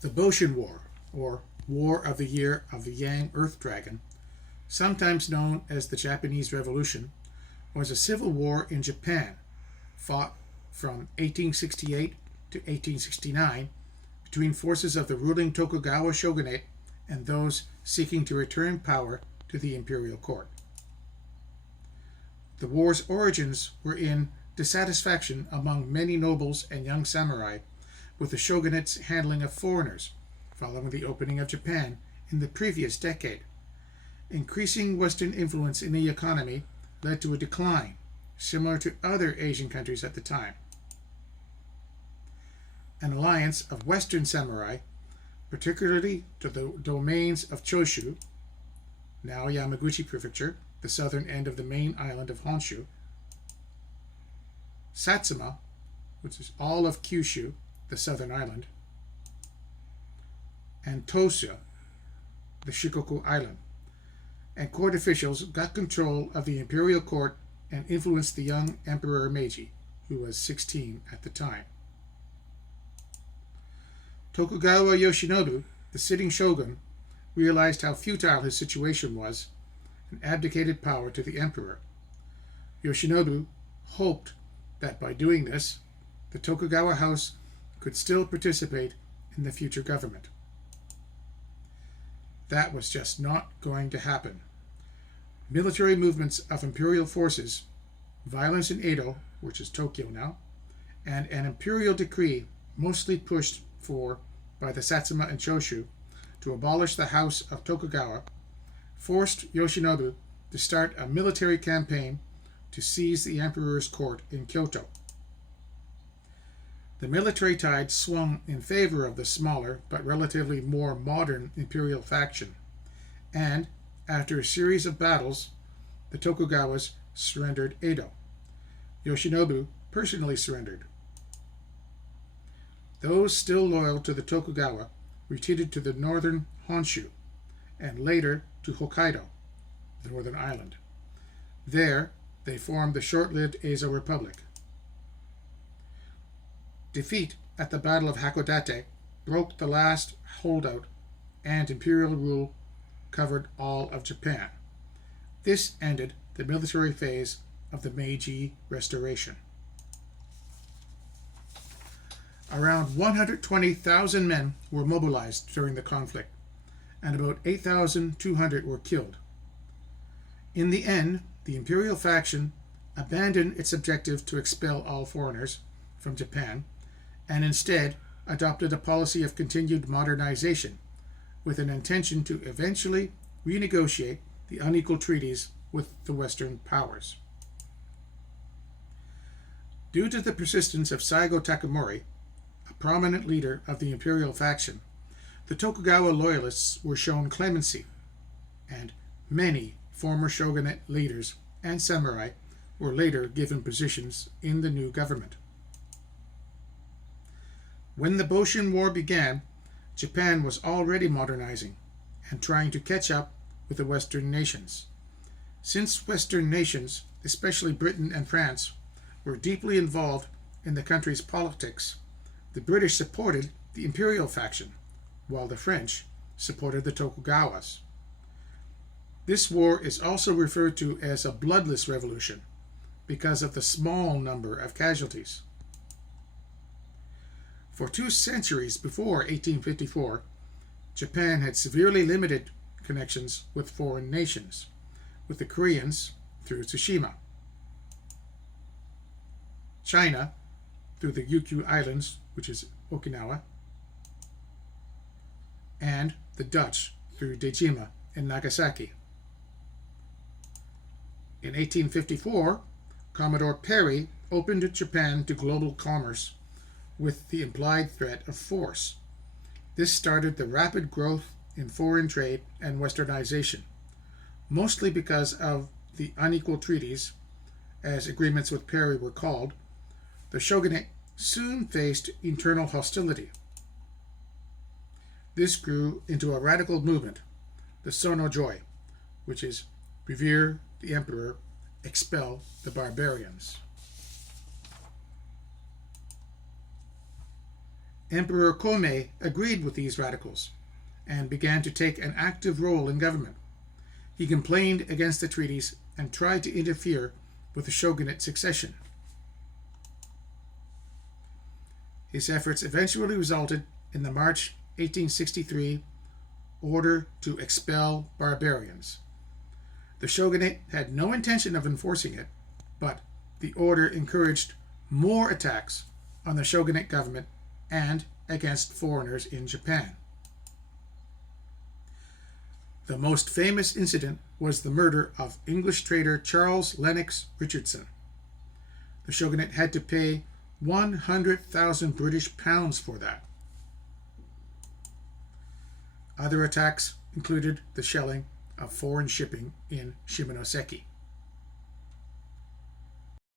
The Boshin War, or War of the Year of the Yang Earth Dragon, sometimes known as the Japanese Revolution, was a civil war in Japan, fought from 1868 to 1869 between forces of the ruling Tokugawa Shogunate and those seeking to return power to the Imperial Court. The war's origins were in dissatisfaction among many nobles and young samurai with the shogunate's handling of foreigners following the opening of Japan in the previous decade. Increasing Western influence in the economy led to a decline, similar to other Asian countries at the time. An alliance of Western samurai, particularly to the domains of Choshu, now Yamaguchi Prefecture, the southern end of the main island of Honshu, Satsuma, which is all of Kyushu, the southern island, and Tosa, the Shikoku Island, and court officials got control of the Imperial Court and influenced the young Emperor Meiji, who was 16 at the time. Tokugawa Yoshinobu, the sitting shogun, realized how futile his situation was and abdicated power to the emperor. Yoshinobu hoped that by doing this, the Tokugawa house could still participate in the future government. That was just not going to happen. Military movements of imperial forces, violence in Edo, which is Tokyo now, and an imperial decree mostly pushed for by the Satsuma and Choshu to abolish the house of Tokugawa forced Yoshinobu to start a military campaign to seize the emperor's court in Kyoto. The military tide swung in favor of the smaller but relatively more modern imperial faction, and after a series of battles, the Tokugawas surrendered Edo. Yoshinobu personally surrendered. Those still loyal to the Tokugawa retreated to the northern Honshu, and later to Hokkaido, the northern island. There, they formed the short-lived Ezo Republic. Defeat at the Battle of Hakodate broke the last holdout, and imperial rule covered all of Japan. This ended the military phase of the Meiji Restoration. Around 120,000 men were mobilized during the conflict, and about 8,200 were killed. In the end, the imperial faction abandoned its objective to expel all foreigners from Japan, and instead adopted a policy of continued modernization, with an intention to eventually renegotiate the unequal treaties with the Western powers. Due to the persistence of Saigo Takamori, a prominent leader of the imperial faction, the Tokugawa loyalists were shown clemency, and many former shogunate leaders and samurai were later given positions in the new government. When the Boshin War began, Japan was already modernizing and trying to catch up with the Western nations. Since Western nations, especially Britain and France, were deeply involved in the country's politics, the British supported the imperial faction, while the French supported the Tokugawas. This war is also referred to as a Bloodless Revolution because of the small number of casualties. For 2 centuries before 1854, Japan had severely limited connections with foreign nations, with the Koreans through Tsushima, China through the Ryukyu Islands, which is Okinawa, and the Dutch through Dejima and Nagasaki. In 1854, Commodore Perry opened Japan to global commerce with the implied threat of force. This started the rapid growth in foreign trade and westernization, mostly because of the unequal treaties, as agreements with Perry were called. The shogunate soon faced internal hostility. This grew into a radical movement, the Sono-joi, which is revere the emperor, expel the barbarians. Emperor Kome agreed with these radicals and began to take an active role in government. He complained against the treaties and tried to interfere with the shogunate succession. His efforts eventually resulted in the March 1863 order to expel barbarians. The shogunate had no intention of enforcing it, but the order encouraged more attacks on the shogunate government and against foreigners in Japan. The most famous incident was the murder of English trader Charles Lennox Richardson. The shogunate had to pay 100,000 British pounds for that. Other attacks included the shelling of foreign shipping in Shimonoseki.